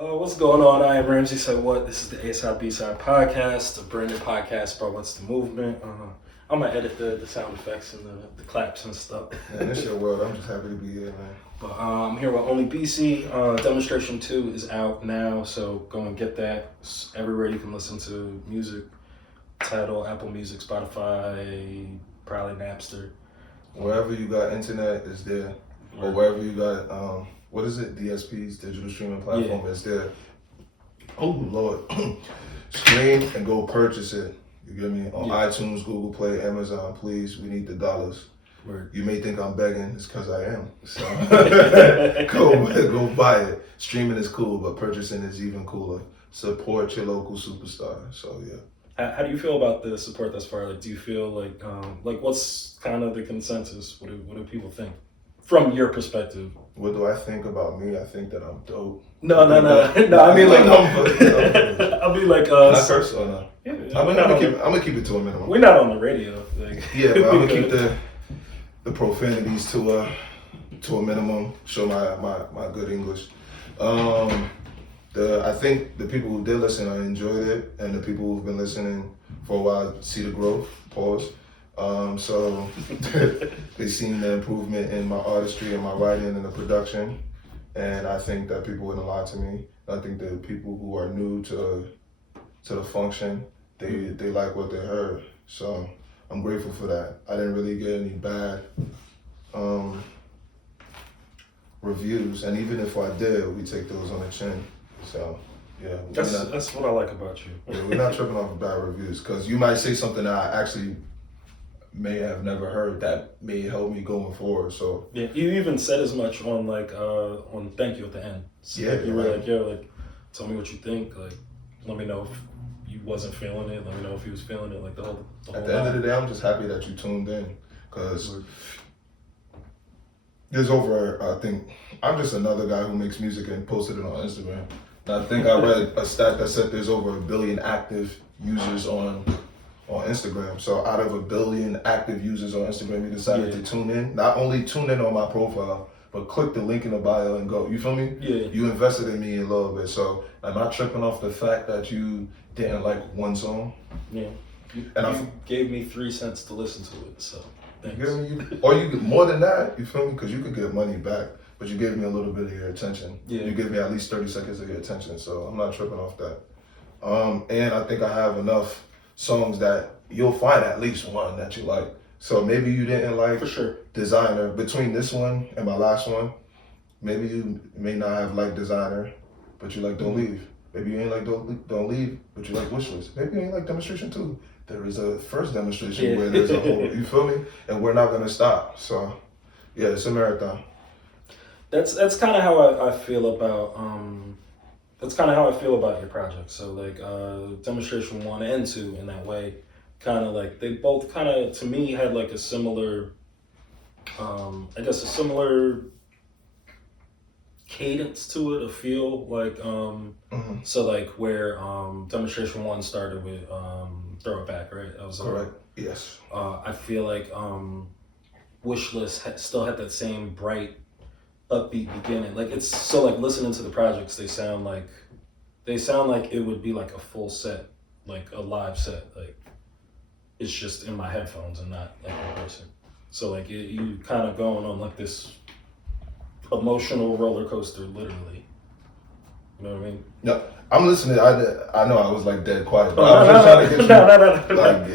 What's going on? I am Ramsey. So what? This is the A-Side B-Side podcast, a brand new podcast about what's the movement. I'm gonna edit the sound effects and the claps and stuff. Man, this your world. I'm just happy to be here, man. But I'm here with ONLYBISI. Demonstration 2 is out now, so go and get that. It's everywhere you can listen to music. Tidal, Apple Music, Spotify, probably Napster. Wherever you got internet, is there. Or wherever you got, what is it? DSP's digital streaming platform is there. Oh Lord, stream and go purchase it. You get me? On iTunes, Google Play, Amazon. Please, we need the dollars. Word. You may think I'm begging, it's because I am. So go buy it. Streaming is cool, but purchasing is even cooler. Support your local superstar. So yeah. How do you feel about the support thus far? Like, do you feel like what's kind of the consensus? What do people think from your perspective? What do I think about me? I think that I'm dope. No. I mean, like, I'll be like, not curse or no? Yeah, I'm gonna keep it to a minimum. We're not on the radio. Like. Yeah, but I'm gonna keep the profanities to a minimum. Show my good English. I think the people who did listen, I enjoyed it, and the people who've been listening for a while see the growth. Pause. So they seen the improvement in my artistry and my writing and the production, and I think that people wouldn't lie to me. I think the people who are new to the function, they like what they heard. So I'm grateful for that. I didn't really get any bad reviews, and even if I did, we take those on the chin. So yeah, that's what I like about you. Yeah, we're not tripping off of bad reviews, because you might say something that I actually may have never heard that may help me going forward. So yeah, you even said as much on on thank you at the end. So yeah, you were like, tell me what you think. Like, let me know if you wasn't feeling it. Let me know if you was feeling it. Like the whole. At the end of the day, I'm just happy that you tuned in, because there's over. I think I'm just another guy who makes music and posted it on Instagram. And I think I read a stat that said there's over 1 billion active users on Instagram. So out of 1 billion active users on Instagram, you decided to tune in. Not only tune in on my profile, but click the link in the bio and go. You feel me? Yeah. You invested in me a little bit. So I'm not tripping off the fact that you didn't like one song. Yeah. You gave me 3 cents to listen to it. So thanks. Or you get more than that. You feel me? Because you could get money back. But you gave me a little bit of your attention. Yeah. You gave me at least 30 seconds of your attention. So I'm not tripping off that. And I think I have enough songs that you'll find at least one that you like. So maybe you didn't like For sure. Designer. Between this one and my last one, maybe you may not have liked Designer, but you like Don't Leave. Maybe you ain't like Don't Leave, but you like Wishlist. Maybe you ain't like Demonstration 2. There is a first demonstration where there's a whole, you feel me? And we're not gonna stop. So yeah, it's a marathon. That's kind of how I feel about that's kind of how I feel about your project. So like Demonstration 1 and 2 in that way, kind of like they both kind of to me had like a similar I guess a similar cadence to it, a feel like so like where Demonstration 1 started with Throw It Back, right? That was correct. Yes. I feel like Wishlist still had that same bright upbeat beginning. Like it's so like listening to the projects, they sound like it would be like a full set, like a live set. Like it's just in my headphones and not like in person. So like you kind of going on like this emotional roller coaster, literally. You know what I mean? No, I'm listening. I know I was like dead quiet, but I was just trying to get you like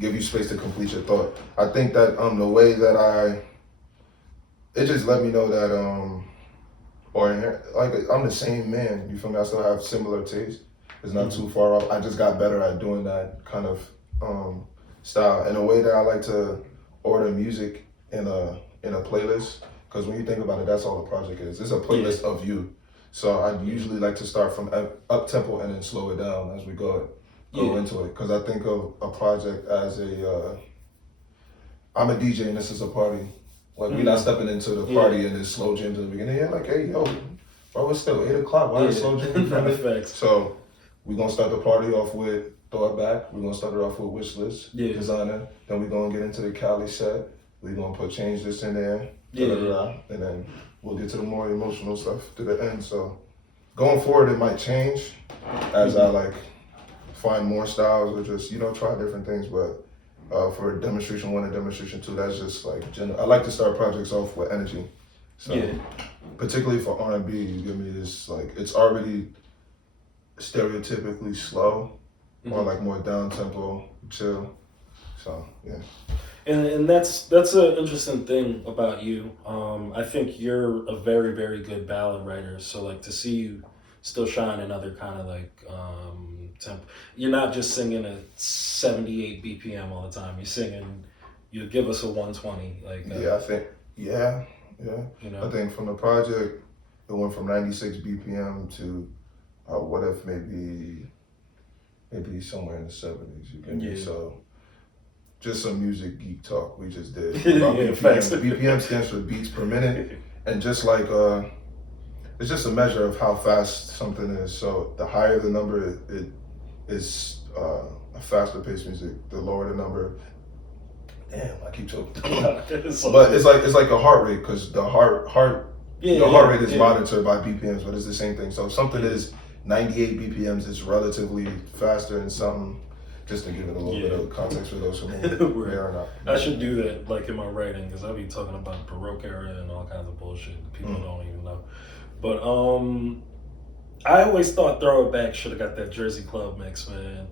give you space to complete your thought. I think that the way that it just let me know that like I'm the same man. You feel me? I still have similar tastes. It's not too far off. I just got better at doing that kind of style in a way that I like to order music in a playlist. Because when you think about it, that's all the project is. It's a playlist of you. So I usually like to start from up tempo and then slow it down as we go into it. Because I think of a project as I'm a DJ and this is a party. Like we're not stepping into the party and it's slow jams in the beginning. Yeah, like, hey, yo, bro, it's still 8 o'clock. Why is slow jams from it? So we're going to start the party off with Throw It Back. We're going to start it off with Wishlist, Designer. Then we're going to get into the Cali set. We're going to put Change This in there. And then we'll get to the more emotional stuff to the end. So going forward, it might change as I like find more styles or just try different things. But for demonstration 1 and demonstration 2, that's just like general. I like to start projects off with energy. So particularly for R&B, you give me this like it's already stereotypically slow or like more down tempo, chill. So yeah. And that's an interesting thing about you. I think you're a very, very good ballad writer. So like to see you still shine in other kind of like tempo. You're not just singing at 78 BPM all the time. You're singing. You give us a 120. Like I think yeah. You know? I think from the project, it went from 96 BPM to what if maybe somewhere in the 70s. You get me? So. Just some music geek talk we just did. About BPM. BPM stands for beats per minute, and just like it's just a measure of how fast something is. So the higher the number, it is a faster paced music. The lower the number, damn, I keep choking. But it's like a heart rate because the heart rate is monitored by BPMs, but it's the same thing. So if something is 98 BPMs, it's relatively faster than something. Just to give it a little bit of context for those who may or not. I should do that like in my writing because I'll be talking about Baroque era and all kinds of bullshit people don't even know. But I always thought Throw It Back should have got that Jersey Club mix, man.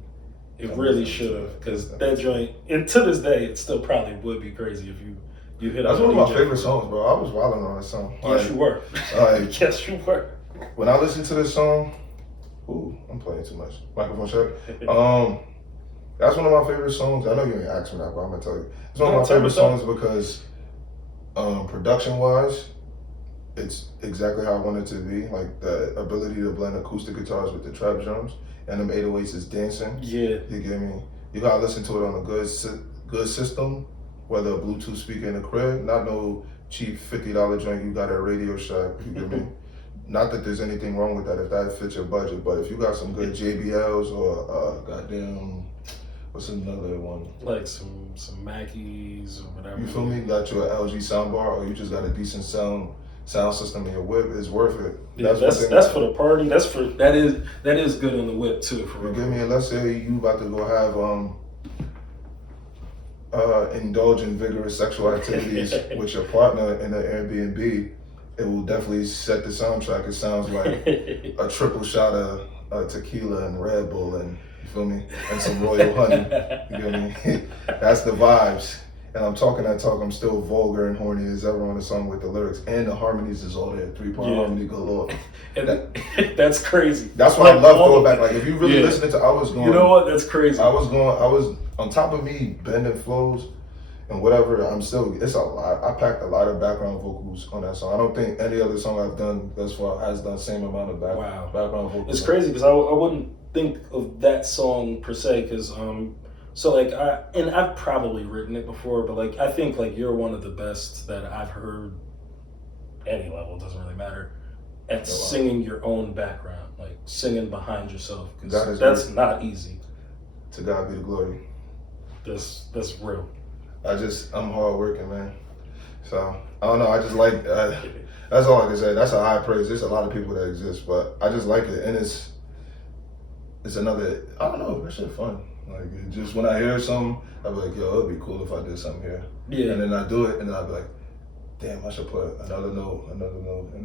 It really should have, because that joint, and to this day, it still probably would be crazy if you hit. That's one of my favorite songs, bro. I was wilding on that song. Yes, you were. Yes, you were. When I listen to this song, I'm playing too much. Microphone check. That's one of my favorite songs. I know you ain't asked me that, but I'm gonna tell you. It's one of my favorite songs because production-wise, it's exactly how I want it to be. Like the ability to blend acoustic guitars with the trap drums, and them 808s is dancing. Yeah. You get me? You gotta listen to it on a good system, whether a Bluetooth speaker in the crib, not no cheap $50 joint you got at Radio Shack. You get me? Not that there's anything wrong with that if that fits your budget, but if you got some good JBLs or goddamn. What's another one? Like some Mackies or whatever. You feel me? Got your LG soundbar, or you just got a decent sound system in your whip. It's worth it. Yeah, that's for the party. That is good in the whip too. For you give me. Let's say you about to go have indulge in vigorous sexual activities with your partner in an Airbnb. It will definitely set the soundtrack. It sounds like a triple shot of tequila and Red Bull and. Feel me? And some royal honey. You get me? That's the vibes. And I'm talking that talk. I'm still vulgar and horny as ever on the song with the lyrics. And the harmonies is all there. 3-part harmony galore. And that's crazy. That's why I love Throw It Back. Like if you really listening to I was going. You know what? That's crazy. I was on top of me bending flows and whatever. It's a lot. I packed a lot of background vocals on that song. I don't think any other song I've done thus far has done the same amount of background vocals. It's crazy because I wouldn't think of that song per se because so like I've probably written it before, but like I think like you're one of the best that I've heard any level, doesn't really matter, at singing your own background, like singing behind yourself, because that's not easy. To God be the glory. That's real. I'm hard working, man. So I don't know, I just like that's all I can say. That's a high praise. There's a lot of people that exist, but I just like it, and it's another, I don't know, that shit fun. Like, just when I hear something, I'll be like, yo, it'd be cool if I did something here. Yeah. And then I do it, and then I'll be like, damn, I should put another note. And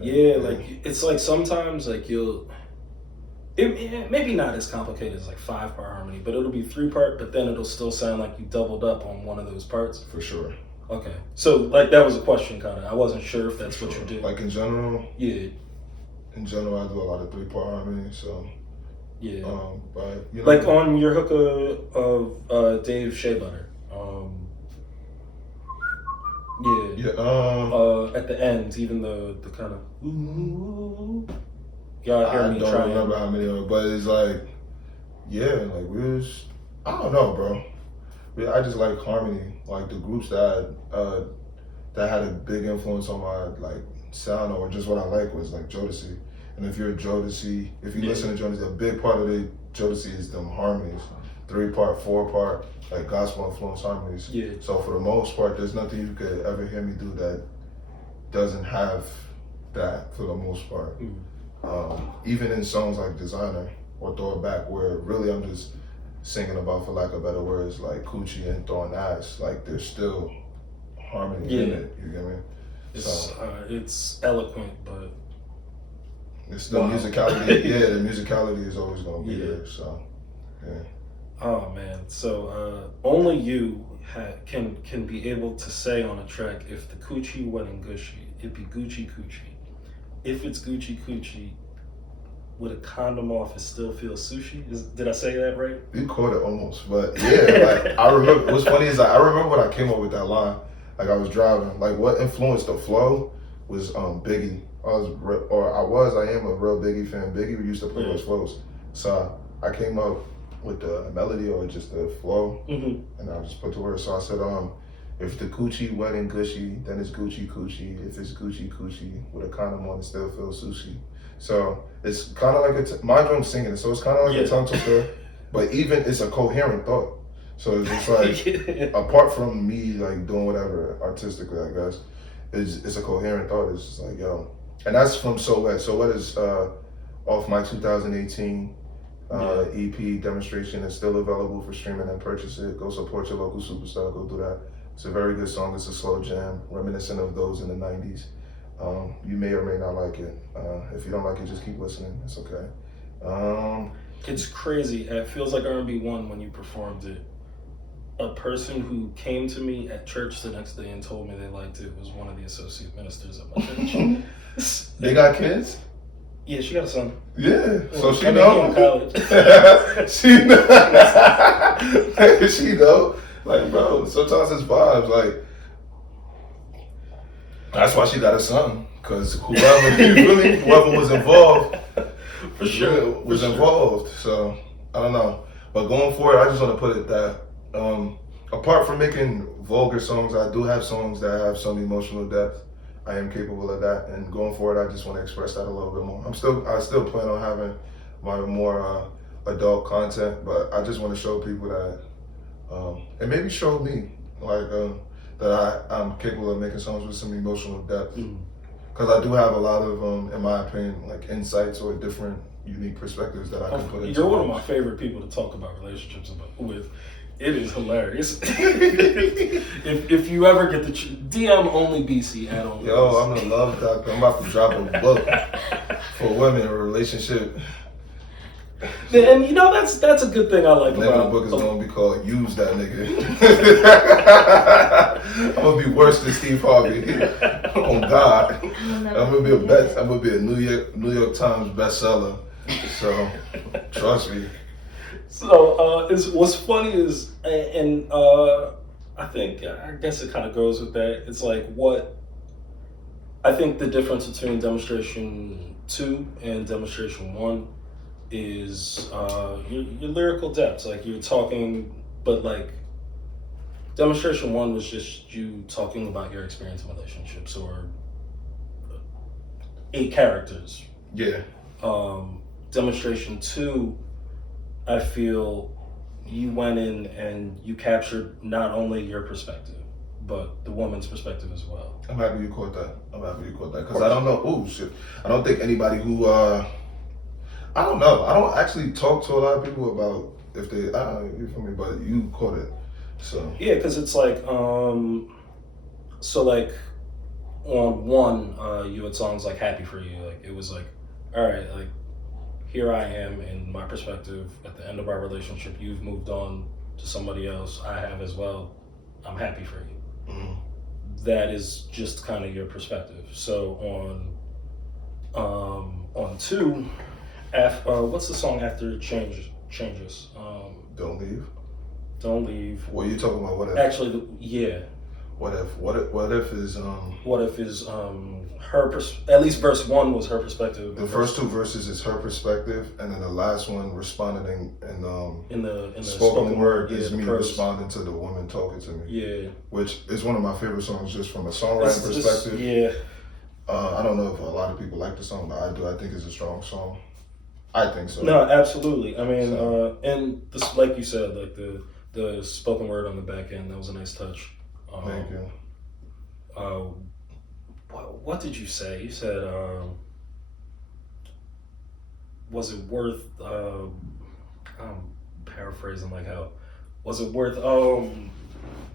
then, like, it's like sometimes, like, it maybe not as complicated as like 5-part harmony, but it'll be 3-part, but then it'll still sound like you doubled up on one of those parts. For sure. Okay. So, like, that was a question, kind of. I wasn't sure if that's what you do. Like, in general? Yeah. In general, I do a lot of 3-part harmony, so... Yeah. But you know, like on your hook of Dave Shea Butter. At the end, even the kind of y'all hear me trying. I don't remember how many of it, but it's like, like I don't know, bro. I just like harmony, like the groups that had a big influence on my like sound or just what I like was like Jodeci. And if you're a Jodeci, if you listen to Jodeci, a big part of the Jodeci is them harmonies. 3-part, 4-part, like gospel influence harmonies. Yeah. So for the most part, there's nothing you could ever hear me do that doesn't have that for the most part. Even in songs like Designer or Throw It Back, where really I'm just singing about, for lack of better words, like coochie and throwing ass, like there's still harmony in it. You get me? It's eloquent, but it's the musicality. Yeah, the musicality is always gonna be there. So, yeah. Oh man, so only you can be able to say on a track, if the coochie wasn't gushy, it'd be Gucci coochie. If it's Gucci coochie, with a condom off, it still feels sushi. Did I say that right? You caught it almost, but yeah, like I remember. What's funny is I remember when I came up with that line. Like I was driving. Like what influenced the flow was Biggie. I am a real Biggie fan. Biggie used to play those flows, so I came up with the melody or just the flow, and I just put the words. So I said, if the coochie wet and gushy, then it's Gucci coochie. If it's Gucci coochie, with a condom on, it still feels sushi. So it's kind of like mind you, I'm singing it, so it's kind of like a tongue twister, but even it's a coherent thought. So it's just like, apart from me like doing whatever artistically, I guess, it's a coherent thought. It's just like, yo, and that's from So Wet. So Wet is off my 2018 EP Demonstration. Is still available for streaming and purchase it. Go support your local superstar. Go do that. It's a very good song. It's a slow jam, reminiscent of those in the 90s. You may or may not like it. If you don't like it, just keep listening. It's okay. It's crazy. It feels like R&B 1 when you performed it. A person who came to me at church the next day and told me they liked it was one of the associate ministers at my church. They got kids? Yeah, she got a son. Yeah, so she know. She know. She know. Like, bro, sometimes it's vibes. Like, that's why she got a son. Because whoever was involved, for sure, was involved. So, I don't know. But going forward, I just want to put it that, apart from making vulgar songs, I do have songs that have some emotional depth. I am capable of that, and going forward, I just want to express that a little bit more. I still plan on having my more adult content, but I just want to show people that, and maybe show me like that I'm capable of making songs with some emotional depth. Because I do have a lot of, in my opinion, like insights or different, unique perspectives that I can put into. You're one of my favorite people to talk about relationships with. It is hilarious. if you ever get the DM ONLYBISI at ONLYBISI. Yo, I'm the love doctor. I'm about to drop a book for women in a relationship. And you know that's a good thing I like about the book is gonna be called "Use That Nigga." I'm gonna be worse than Steve Harvey. Oh God, I'm gonna be a New York Times bestseller. So trust me. So what's funny is, and I guess it kind of goes with that. It's like I think the difference between Demonstration 2 and Demonstration 1 is your lyrical depth. Like you're talking, but like Demonstration 1 was just you talking about your experience in relationships or 8 characters. Yeah. Demonstration 2, I feel you went in and you captured not only your perspective, but the woman's perspective as well. I'm happy you caught that. Because I don't know. Oh shit. I don't think anybody who I don't know. I don't actually talk to a lot of people about if they, you feel me, but you caught it. So. Yeah, because it's like, so like on 1, you had songs like Happy For You. Like it was like, all right, like here I am in my perspective at the end of our relationship. You've moved on to somebody else. I have as well. I'm happy for you. Mm-hmm. That is just kind of your perspective. So on 2, what's the song after it changes? Don't Leave. Don't Leave. What are you talking about? What if? Actually, yeah. What if is What if is her at least verse 1 was her perspective. The first 2 verses is her perspective, and then the last one responding in the spoken word is me responding to the woman talking to me. Yeah. Which is one of my favorite songs just from a songwriting perspective. Yeah. I don't know if a lot of people like the song, but I do. I think it's a strong song. I think so. No, absolutely. I mean, and this, like you said, like the spoken word on the back end, that was a nice touch. Thank you. What did you say? You said was it worth? I'm paraphrasing like how. Was it worth?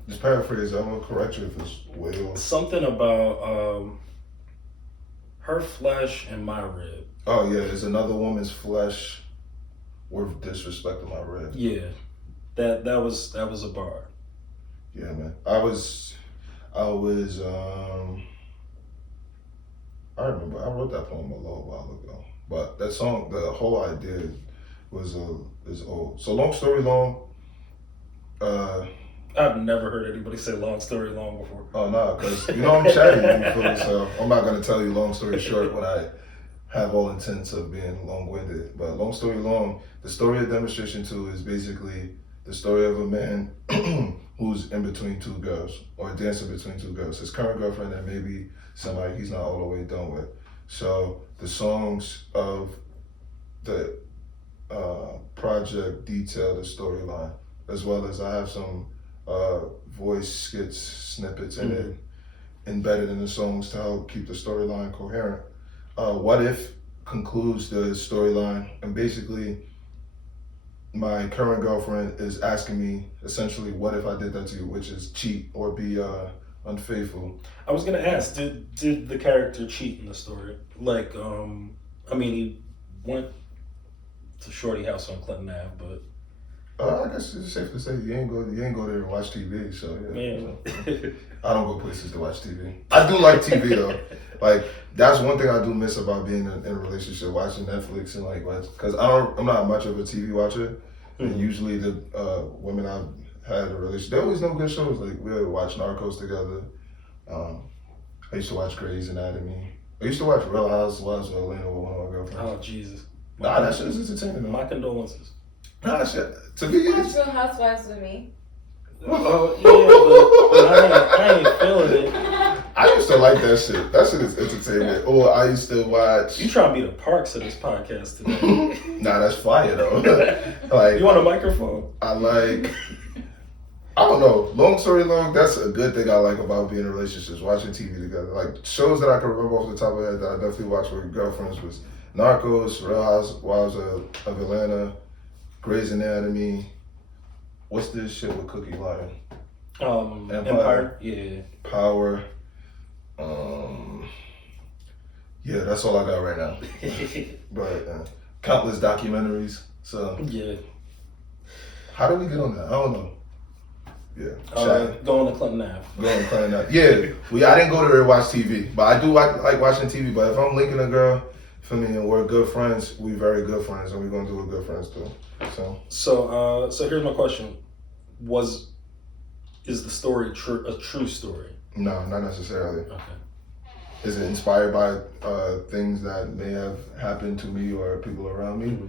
Just paraphrase. I'm gonna correct you if it's way off. Something about her flesh and my rib. Oh yeah, is another woman's flesh worth disrespecting my rib? Yeah, that was a bar. Yeah, man. I remember I wrote that poem a little while ago. But that song, the whole idea is old. So long story long, I've never heard anybody say long story long before. oh no, because you know I'm chatty, you feel me? So I'm not gonna tell you long story short when I have all intents of being long-winded. But long story long, the story of Demonstration 2 is basically the story of a man who's in between two girls, or dancing between two girls. His current girlfriend and maybe somebody he's not all the way done with. So the songs of the project detail the storyline, as well as I have some voice skits, snippets in it, embedded in the songs to help keep the storyline coherent. What If concludes the storyline, and basically my current girlfriend is asking me essentially, what if I did that to you, which is cheat or be unfaithful. I was gonna ask, did the character cheat in the story? Like, I mean, he went to Shorty house on Clinton Ave, but I guess it's safe to say you ain't go there and watch TV. So yeah, man. I don't go places to watch TV. I do like TV though. Like that's one thing I do miss about being in a relationship, watching Netflix and like because I'm not much of a TV watcher, and usually the women I've had a relationship, they always know good shows. Like we'll watch Narcos together. I used to watch Grey's Anatomy. I used to watch Real Housewives of Atlanta with one of my girlfriends. Oh Jesus! Nah, that shit is entertaining. My condolences. Nah, shit. To me, Watch Real Housewives with me. Oh yeah, but I ain't feeling it. I used to like that shit. That shit is entertainment. Or I used to watch. You trying to be the Parks of this podcast today? Nah, that's fire though. Like you want a microphone? I don't know. Long story long, that's a good thing I like about being in relationships, watching TV together. Like shows that I can remember off the top of my head that I definitely watched with girlfriends was Narcos, Real Housewives of Atlanta, Grey's Anatomy. What's this shit with Cookie Lion? Empire. Yeah. Power. Yeah, that's all I got right now. But countless documentaries. So yeah. How did we get on that? I don't know. Yeah. Going to Clinton Ave. Going to Clinton Ave. Yeah. I didn't go there and watch TV, but I do like watching TV. But if I'm linking a girl, for me, and we're good friends, we very good friends, and we're gonna do what good friends do. So here's my question: is the story a true story? No, not necessarily. Okay. Is it inspired by things that may have happened to me or people around me? Mm-hmm.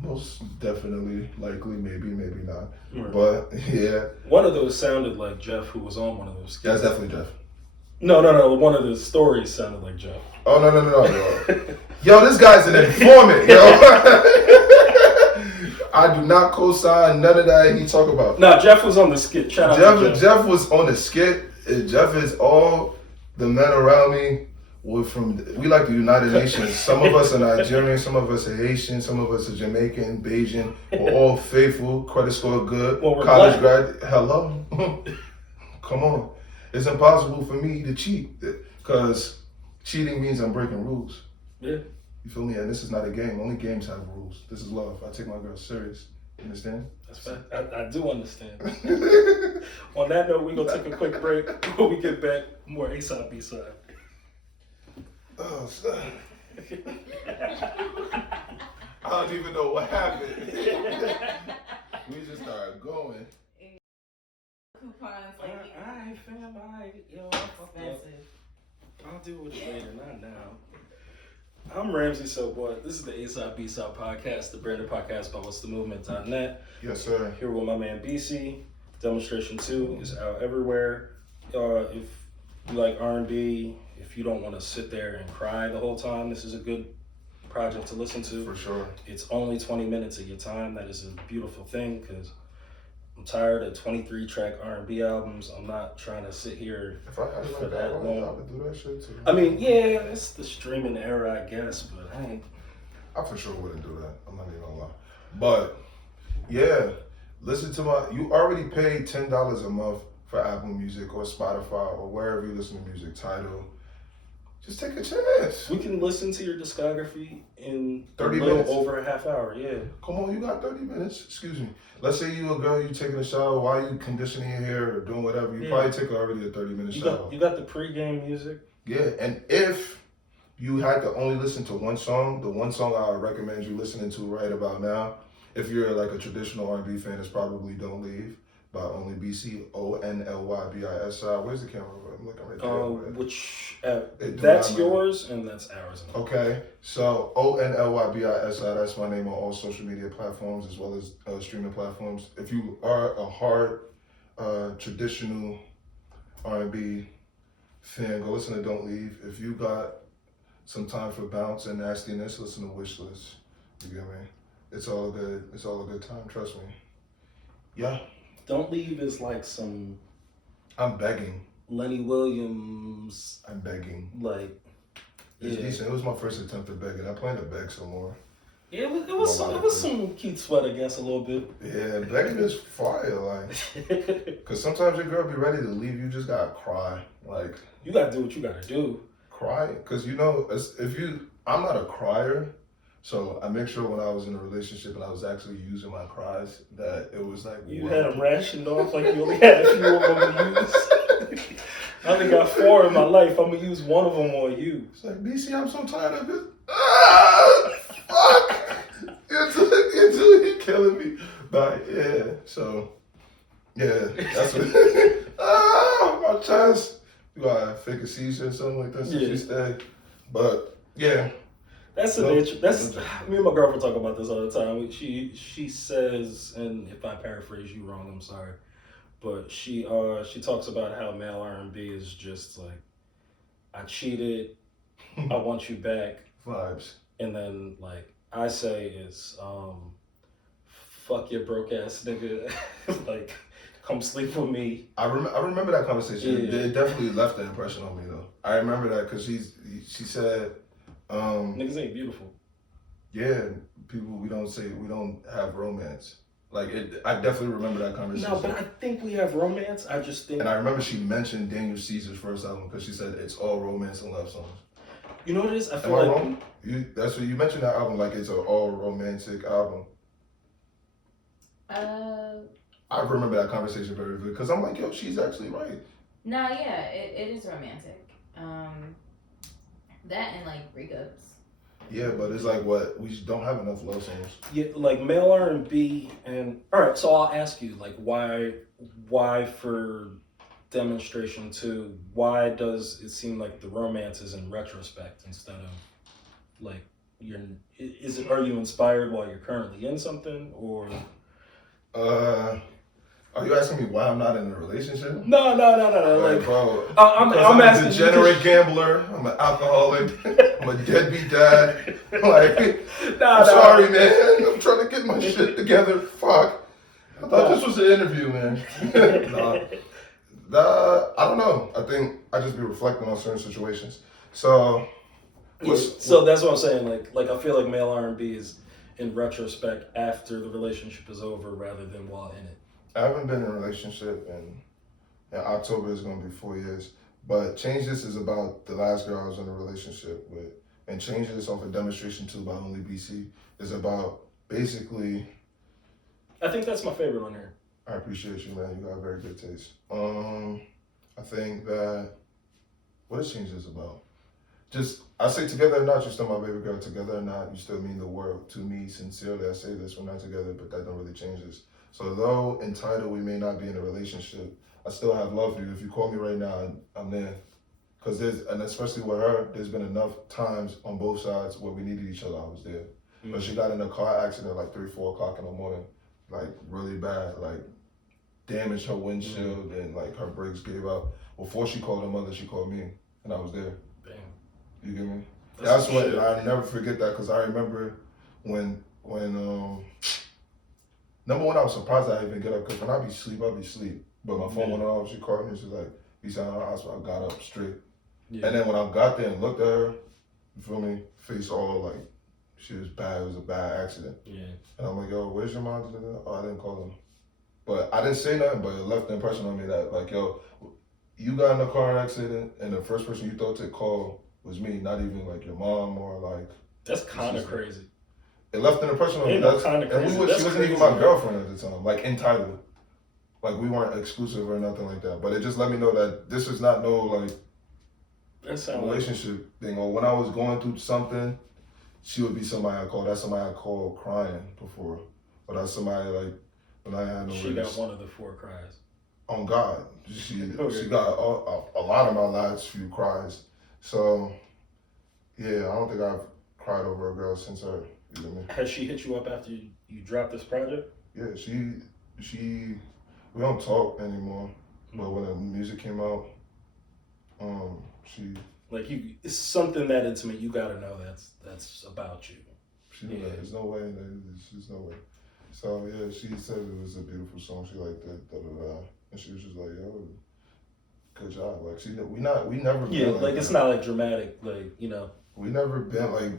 Most definitely, likely, maybe not. Right. But yeah. One of those sounded like Jeff, who was on one of those. Yeah, that's definitely Jeff. No. One of the stories sounded like Jeff. Oh no. Yo, this guy's an informant, yo. I do not co-sign none of that he talk about. No, Jeff was on the skit. Shout out to Jeff. Jeff was on the skit. Jeff is all the men around me. We like the United Nations. Some of us are Nigerian, some of us are Haitian, some of us are Jamaican, Bajan. We're all faithful, credit score good, college grad. Hello, come on. It's impossible for me to cheat because cheating means I'm breaking rules. Yeah. You feel me? And this is not a game. Only games have rules. This is love. I take my girl serious. You understand? That's fine. I do understand. On that note, we're going to take a quick break. When we get back, more A-side, B-side. Oh, son. I don't even know what happened. We just started going. Coupons like Alright, fam. Alright. Yo, I'll deal with it later, not now. I'm Ramsey, so what? This is the A-Side, B-Side podcast, the branded podcast by what'sthemovement.net. Yes, sir. Here with my man BC. Demonstration 2 is out everywhere. If you like R&B, if you don't want to sit there and cry the whole time, this is a good project to listen to. For sure. It's only 20 minutes of your time. That is a beautiful thing because I'm tired of 23-track R&B albums. I'm not trying to sit here if I had for like that long. I would do that shit too. I mean, yeah, it's the streaming era, I guess, but I for sure wouldn't do that. I'm not even gonna lie. But yeah, listen to my. You already paid $10 a month for Apple Music or Spotify or wherever you listen to music. Tidal. Just take a chance. We can listen to your discography in 30 a little minutes. over a half hour. Yeah. Come on, you got 30 minutes. Excuse me. Let's say you a girl, you taking a shower while you conditioning your hair or doing whatever. You probably take already a 30-minute shower. You got the pregame music. Yeah, and if you had to only listen to one song, the one song I would recommend you listening to right about now, if you're like a traditional R&B fan, it's probably "Don't Leave" by ONLYBISI, ONLYBISI. Where's the camera? I'm looking right there. That's yours and that's ours. Okay, so ONLYBISI, that's my name on all social media platforms as well as streaming platforms. If you are a hard traditional R&B fan, go listen to "Don't Leave." If you got some time for bounce and nastiness, listen to "Wishlist." You get me? It's all good. It's all a good time. Trust me. Yeah. "Don't Leave" is like some. I'm begging. Lenny Williams. I'm begging. Like. It's decent. It was my first attempt at begging. I plan to beg some more. Yeah, it was some cute sweat, I guess, a little bit. Yeah, begging is fire, like, cause sometimes your girl be ready to leave, you just gotta cry, like. You gotta do what you gotta do. Cry, cause you know, I'm not a crier, so I make sure when I was in a relationship and I was actually using my cries that it was like. You had them rationed off like you only had a few of them to use. I only got 4 in my life. I'm gonna use one of them on you. It's like, BC, I'm so tired of it. Ah, fuck! You're killing me. But yeah, so yeah, that's what. My chest. You gotta fake a seizure or something like that. So she stayed. But yeah. That's the nature. That's me and my girlfriend talk about this all the time. She says, and if I paraphrase you wrong, I'm sorry, but she talks about how male R&B is just like, I cheated, I want you back Vibes. And then like I say is fuck your broke ass nigga, like come sleep with me. I remember that conversation. Yeah. It definitely left an impression on me though. I remember that because she said. Niggas ain't beautiful. Yeah, people we don't have romance. Like I definitely remember that conversation. No, but I think we have romance. I just think. And I remember she mentioned Daniel Caesar's first album because she said it's all romance and love songs. You know what it is? I feel Am I wrong? That's what you mentioned that album like it's an all romantic album. I remember that conversation very vividly because I'm like, yo, she's actually right. No, yeah, it is romantic. That and like breakups. Yeah, but it's like what we don't have enough love songs. Yeah, like male R&B and all right. So I'll ask you, like, why for demonstration 2? Why does it seem like the romance is in retrospect instead of like are you inspired while you're currently in something or? Are you asking me why I'm not in a relationship? No. Like, bro, I'm asking. A degenerate gambler. I'm an alcoholic. I'm a deadbeat dad. Like, sorry, man. I'm trying to get my shit together. Fuck. I thought this was an interview, man. I don't know. I think I just be reflecting on certain situations. So. So that's what I'm saying. Like I feel like male R&B is in retrospect after the relationship is over rather than while in it. I haven't been in a relationship in October is going to be 4 years. But Change This is about the last girl I was in a relationship with. And Change This off of Demonstration 2 by ONLYBISI is about basically... I think that's my favorite on here. I appreciate you, man. You got very good taste. I think that... What is Change This about? Just, I say together or not, you're still my baby girl. Together or not, you still mean the world to me. Sincerely, I say this, we're not together, but that don't really change this. So though entitled we may not be in a relationship, I still have love for you. If you call me right now, I'm there. Because and especially with her, there's been enough times on both sides where we needed each other, I was there. Mm-hmm. But she got in a car accident like 3-4 o'clock in the morning, like really bad, like damaged her windshield and like her brakes gave out. Before she called her mother, she called me and I was there. Damn. You get me? That's what, I never forget that because I remember when number one, I was surprised I even get up because when I be asleep, I be asleep. But my phone went off, she called me, she's like, "Be out of the hospital." I got up straight. Yeah. And then when I got there and looked at her, you feel me, face all like she was bad. It was a bad accident. Yeah. And I'm like, yo, where's your mom? Oh, I didn't call him. But I didn't say nothing, but it left the impression on me that, like, yo, you got in a car accident and the first person you thought to call was me, not even like your mom or like. That's kind of crazy. It left an impression on me. That's kind of crazy. And she wasn't even my girlfriend at the time, like entitled. Like we weren't exclusive or nothing like that. But it just let me know that this is not no like relationship thing. Or when I was going through something, she would be somebody I call. That's somebody I call crying before. Or that's somebody like when I had no. She got one of the 4 cries. On God, she got a lot of my last few cries. So yeah, I don't think I've cried over a girl since her. You know what I mean? Has she hit you up after you dropped this project? Yeah, we don't talk anymore. But when the music came out, she like it's something that intimate. You gotta know that's about you. She was like, there's no way, there's no way. So yeah, she said it was a beautiful song. She liked it, and she was just like, yo, good job. Like we never been like it's not like dramatic, like we never been like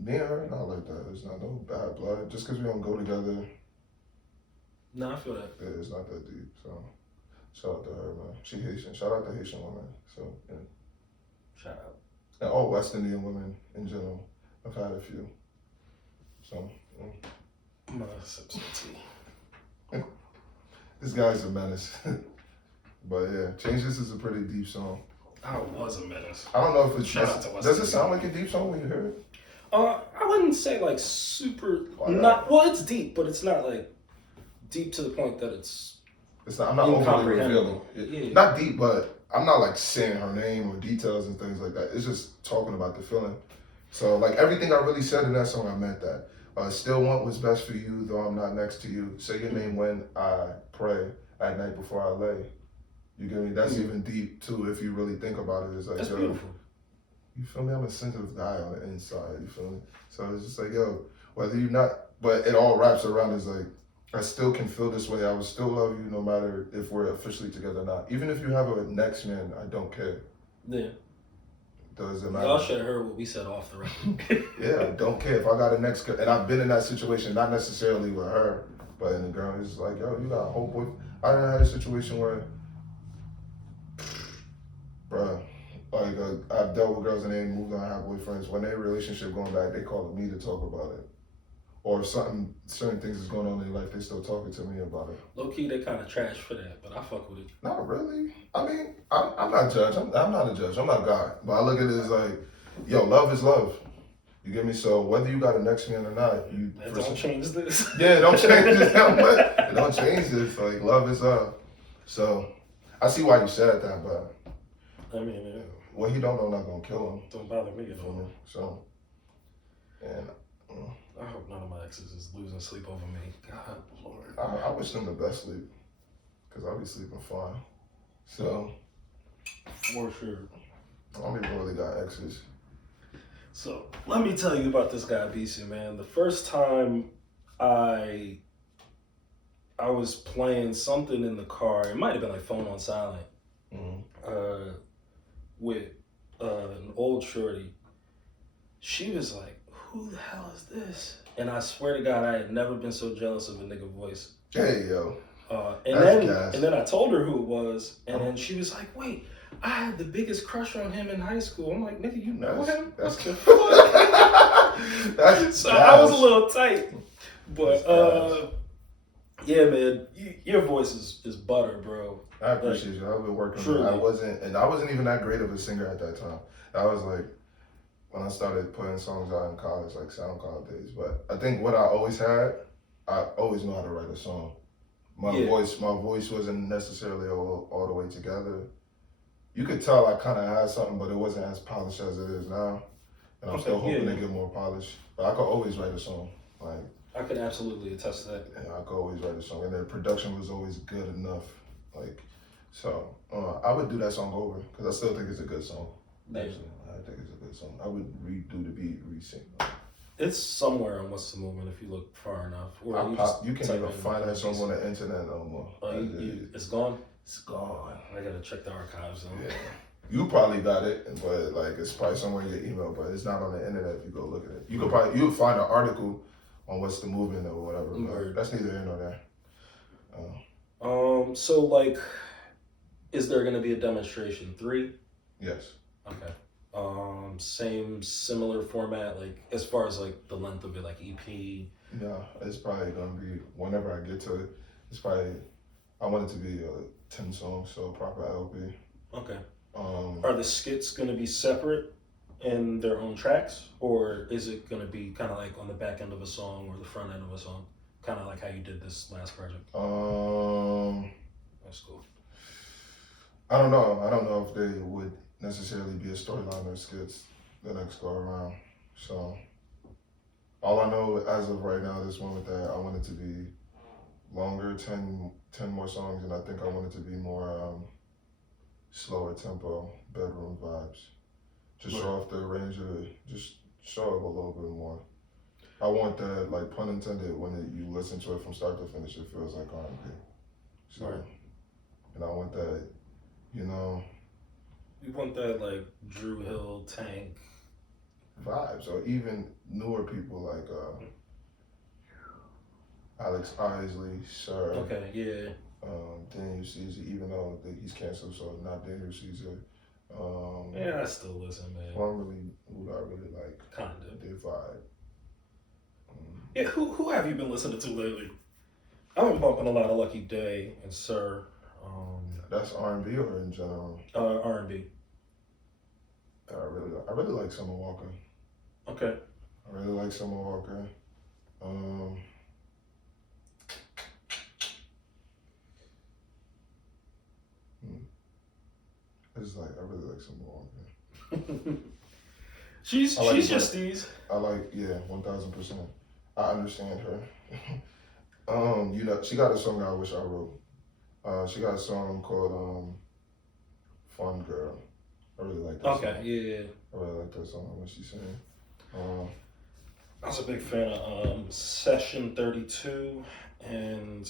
me and her not like that. It's not no bad blood. Just because we don't go together. No, I feel that. Yeah, it's not that deep. So shout out to her, man. She Haitian. Shout out to Haitian women. So yeah. Shout out. And all West Indian women in general. I've had a few. So yeah. I'm gonna sip some tea. This guy's a menace. But yeah, Change This is a pretty deep song. I was a menace. I don't know if it's does it Indian. sound like a deep song when you hear it? I wouldn't say like super it's deep, but it's not like deep to the point that it's not. I'm not overly revealing. Yeah. Not deep, but I'm not like saying her name or details and things like that. It's just talking about the feeling. So like everything I really said in that song, I meant that. Still want what's best for you, though I'm not next to you. Say your name when I pray at night before I lay. You get me? That's even deep too if you really think about it. It's like, that's yo, beautiful. You feel me? I'm a sensitive guy on the inside. You feel me? So it's just like, yo, whether you're not, but it all wraps around is like, I still can feel this way. I will still love you no matter if we're officially together or not. Even if you have a next man, I don't care. Yeah. Doesn't matter. Y'all should have heard what we said off the record. Yeah, I don't care if I got a next girl. And I've been in that situation, not necessarily with her, but in the girl, it's like, yo, you got a whole boy. I done had a situation where, bruh, like I've dealt with girls and they moved on, have boyfriends. When their relationship going back, they call me to talk about it. Or if certain things is going on in their life, they still talking to me about it. Low key, they kind of trash for that, but I fuck with it. Not really. I mean, I'm not a judge. I'm not a judge. I'm not God. But I look at it as like, yo, love is love. You get me? So whether you got a next man or not, don't change this. Yeah, don't change this. Don't change this. Like love is love. So I see why you said that, but I mean, what he don't know not gonna kill him. Don't bother me at all. So, and I hope none of my exes is losing sleep over me. God, Lord. I wish them the best sleep, cause I'll be sleeping fine. So, for sure. I don't even really got exes. So let me tell you about this guy, BC, man. The first time I was playing something in the car, it might have been like Phone on Silent, with an old shorty. She was like, who the hell is this? And I swear to God, I had never been so jealous of a nigga voice. Hey, yo. And then I told her who it was, and then she was like, wait, I had the biggest crush on him in high school. I'm like, nigga, you know him? What the fuck? So I was a little tight. But yeah, man, your voice is butter, bro. I appreciate you. I've been working on it. I wasn't even that great of a singer at that time. I was like, when I started putting songs out in college, like SoundCloud days. But I think what I always know how to write a song. My voice wasn't necessarily all the way together. You could tell I kind of had something, but it wasn't as polished as it is now. And I'm still hoping to get more polished. But I could always write a song. Like I could absolutely attest to that. Yeah, I could always write a song, and the production was always good enough. Like, so I would do that song over because I still think it's a good song. Actually, I think it's a good song. I would redo the beat, re-sing. It's somewhere on What's the Movement if you look far enough. Or you can't even find that song on the internet no more. It's gone? It's gone. I gotta check the archives though. Yeah. You probably got it, but like it's probably somewhere in your email, but it's not on the internet if you go look at it. You'll find an article on what's the movement or whatever. But that's neither here nor there. So like, is there gonna be a demonstration 3? Yes. Okay. Same similar format, like as far as like the length of it, like EP. No, it's probably gonna be whenever I get to it. It's probably I want it to be 10 songs, so proper LP. Okay. Are the skits gonna be separate in their own tracks, or is it gonna be kind of like on the back end of a song or the front end of a song, kind of like how you did this last project? That's cool. I don't know. I don't know if they would necessarily be a storyline or skits the next go around. So all I know as of right now, this one with that, I want it to be longer, 10 more songs, and I think I want it to be more slower tempo, bedroom vibes. Just show off the range of just show up a little bit more. I want that, like pun intended, when you listen to it from start to finish, it feels like R&B. So, and I want that, you know. You want that like Drew Hill, Tank vibes, or even newer people like Alex Isley, Sir. Okay, yeah. Daniel Caesar, even though he's canceled, so not Daniel Caesar. Yeah, I still listen, man. Formerly, who I really like. Kinda. They vibe. Yeah, who have you been listening to lately? I've been bumping a lot of Lucky Day and Sir. That's R&B or in general? R&B. I really like Summer Walker. Okay. I really like Summer Walker. It's like I really like Summer Walker. she's just these. I like 1000%. I understand her. You know, she got a song I wish I wrote. She got a song called Fun Girl. I really like that song. Yeah. I really like that song when she sang. I was a big fan of Session 32 and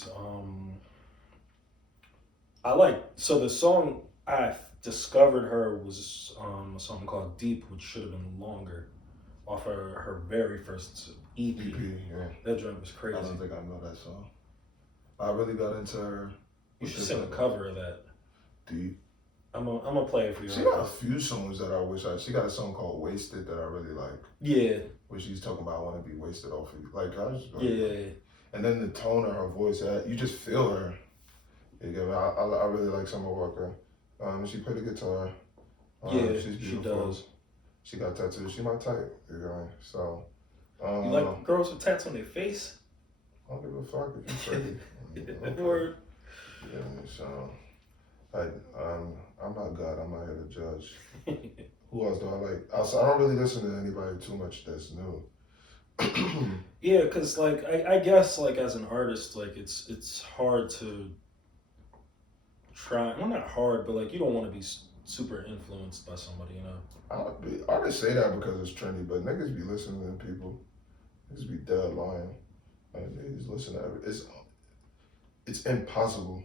so the song I discovered her was a song called Deep, which should have been longer, off her very first EP. Yeah. That joint was crazy. I don't think I know that song. I really got into her. You should sing a cover of that. Deep. I'm gonna play it for you. She got a few songs that I wish she got a song called Wasted that I really like. Yeah. Where she's talking about I want to be wasted off of you. Like, I just Yeah. And then the tone of her voice, you just feel her. I really like Summer Walker. She played the guitar. She's beautiful. She does. She got tattoos. She my type. So. You like girls with tats on their face? I don't give a fuck if you say. Word. Yeah, so. I'm not God. I'm not here to judge. Who else do I like? I don't really listen to anybody too much that's new. Yeah, cause like I guess like as an artist, like it's hard to try. Well, not hard, but like you don't want to be super influenced by somebody, you know. Artists say that because it's trendy, but niggas be listening to people. Niggas be dead lying. Like, niggas listen to everything. It's impossible.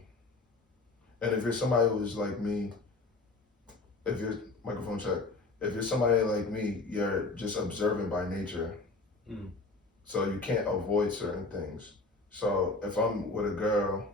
And if you're somebody who's like me, if you're microphone check, if you're somebody like me, you're just observant by nature. So you can't avoid certain things. So if I'm with a girl,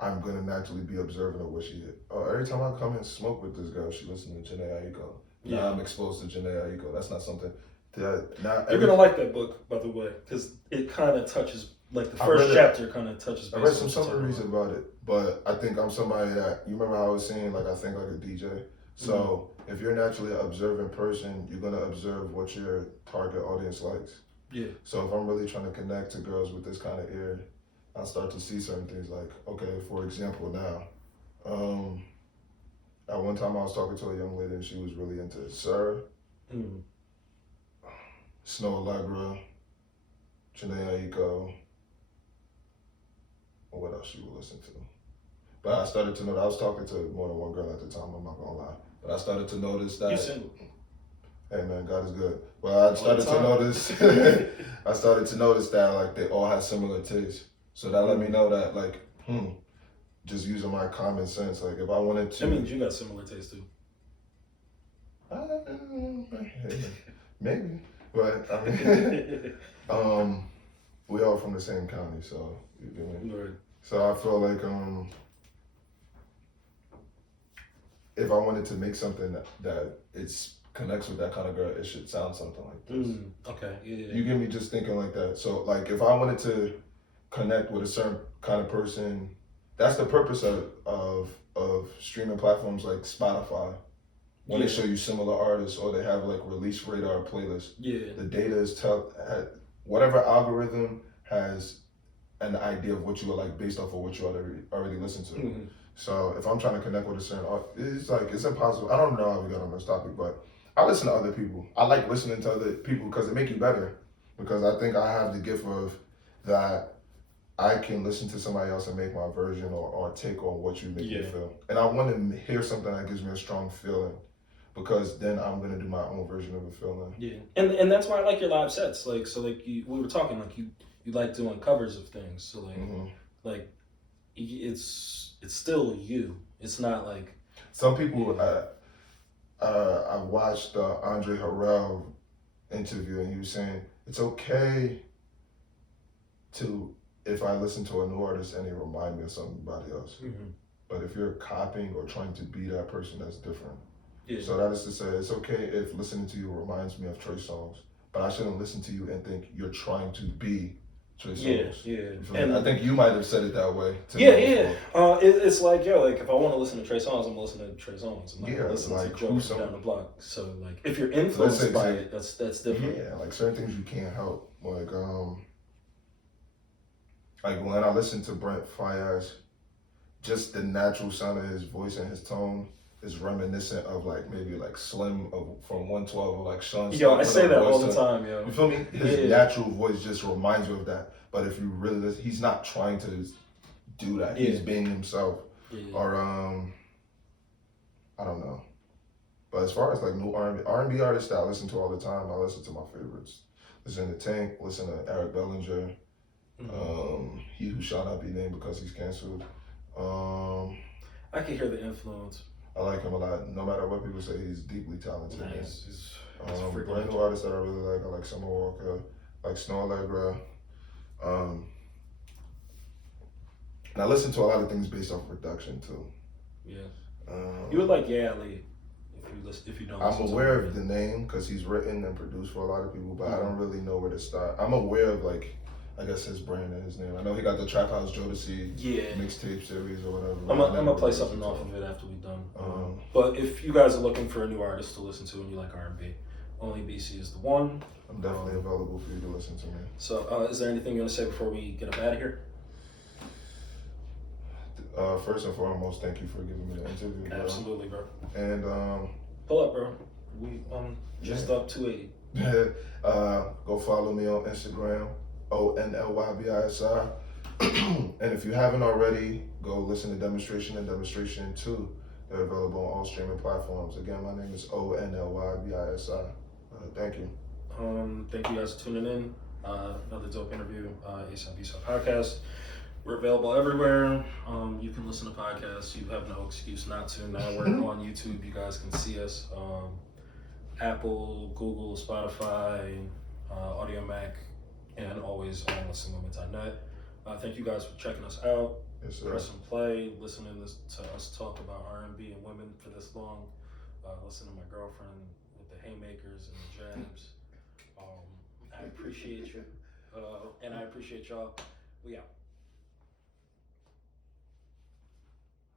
I'm gonna naturally be observant of what she did. Every time I come and smoke with this girl, she listens to Janae Aiko. Yeah, now I'm exposed to Janae Aiko. That's not something that You're gonna like that book, by the way, because it kind of touches. Like the first chapter kind of touches. I read some summaries about it, but I think I'm somebody that you remember how I was saying like I think like a DJ. So if you're naturally an observant person, you're gonna observe what your target audience likes. Yeah. So if I'm really trying to connect to girls with this kind of ear, I start to see certain things like okay, for example, now, at one time I was talking to a young lady and she was really into Sir, Snow Allegra, Janae Aiko. What else she would listen to. But I started to know that I was talking to more than one girl at the time, I'm not gonna lie. But I started to notice that. You single? Hey man, God is good. But I started to notice I started to notice that like they all had similar tastes. So that let me know that like, just using my common sense. Like if I wanted to, That means you got similar taste too. Maybe, but I mean, we all from the same county, so you get me. Right. So I feel like if I wanted to make something that it's connects with that kind of girl, it should sound something like this. Okay. Yeah. You get me just thinking like that. So like if I wanted to connect with a certain kind of person, that's the purpose of streaming platforms like Spotify. When they show you similar artists or they have like release radar playlists, the data is whatever algorithm has an idea of what you are like based off of what you already listen to. So if I'm trying to connect with a certain artist, it's impossible. I don't know how we got on this topic, but I listen to other people. I like listening to other people because it make you better. Because I think I have the gift of that I can listen to somebody else and make my version or take on what you make me feel. And I want to hear something that gives me a strong feeling. Because then I'm gonna do my own version of a feeling. Yeah, and that's why I like your live sets. Like we were talking like you like doing covers of things. So like it's still you. It's not like some people. I watched the Andre Harrell interview and he was saying it's okay to if I listen to a new artist and they remind me of somebody else. But if you're copying or trying to be that person, that's different. Yeah. So that is to say, it's okay if listening to you reminds me of Trey Songz, but I shouldn't listen to you and think you're trying to be Trey Songz. Yeah. And I think you might have said it that way. It's like like if I want to listen to Trey Songz, I'm listening to Trey Songz. I'm not listening to Joe from down the block. So like if you're influenced by it, that's different. Yeah, like certain things you can't help. Like when I listen to Brent Faiyaz, just the natural sound of his voice and his tone is reminiscent of like maybe like Slim from 112 or like Sean. Yo, I say that all the time, yo. You feel me? His natural voice just reminds you of that. But if you really listen, he's not trying to do that. He's being himself. Or I don't know. But as far as like new R&B artists that I listen to all the time, I listen to my favorites. Listen to Tank, listen to Eric Bellinger, He Who Shall Not Be Named because he's canceled. I can hear the influence. I like him a lot. No matter what people say, he's deeply talented. Nice. Brand new artists that I really like. I like Summer Walker, like Snow Allegra. And I listen to a lot of things based off production too. Yeah. You would like Ali if you don't. I'm aware of the name because he's written and produced for a lot of people, but I don't really know where to start. I'm aware of like, I guess his brand and his name. I know he got the Trap House Jodeci mixtape series or whatever. I'm gonna play something off of it after we're done. But if you guys are looking for a new artist to listen to and you like R&B, ONLYBISI is the one. I'm definitely available for you to listen to me. So, is there anything you want to say before we get up out of here? First and foremost, thank you for giving me the interview. Absolutely, bro. And pull up, bro. We just up 280. Go follow me on Instagram, ONLYBISI. And if you haven't already, go listen to Demonstration and Demonstration 2. They're available on all streaming platforms. Again, my name is ONLYBISI. Thank you. Thank you guys for tuning in. Another dope interview, ASAP podcast. We're available everywhere. You can listen to podcasts. You have no excuse not to. Now we're on YouTube. You guys can see us. Apple, Google, Spotify, Audio Mac, and always on listenwomen.net. Thank you guys for checking us out. Yes, sir. Press and play, listening to us talk about R&B and women for this long. Listen to my girlfriend with the haymakers and the jabs. I appreciate you, and I appreciate y'all. We out.